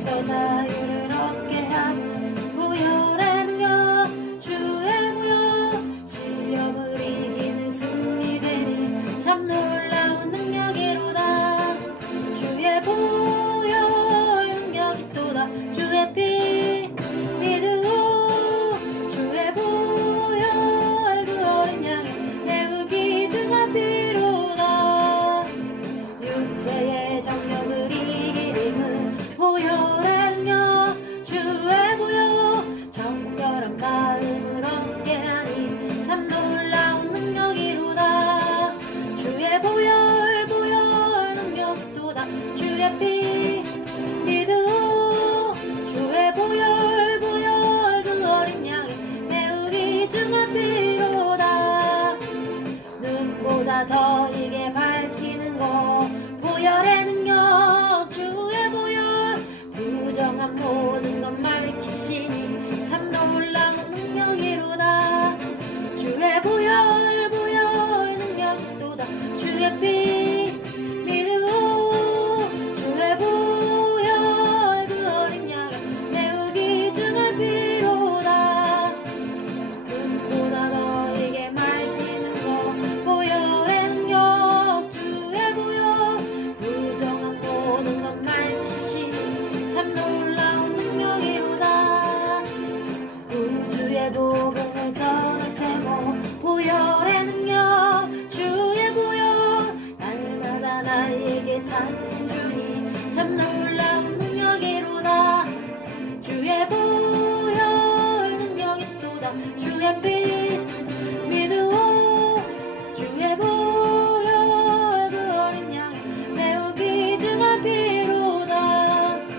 so sad. 더 time.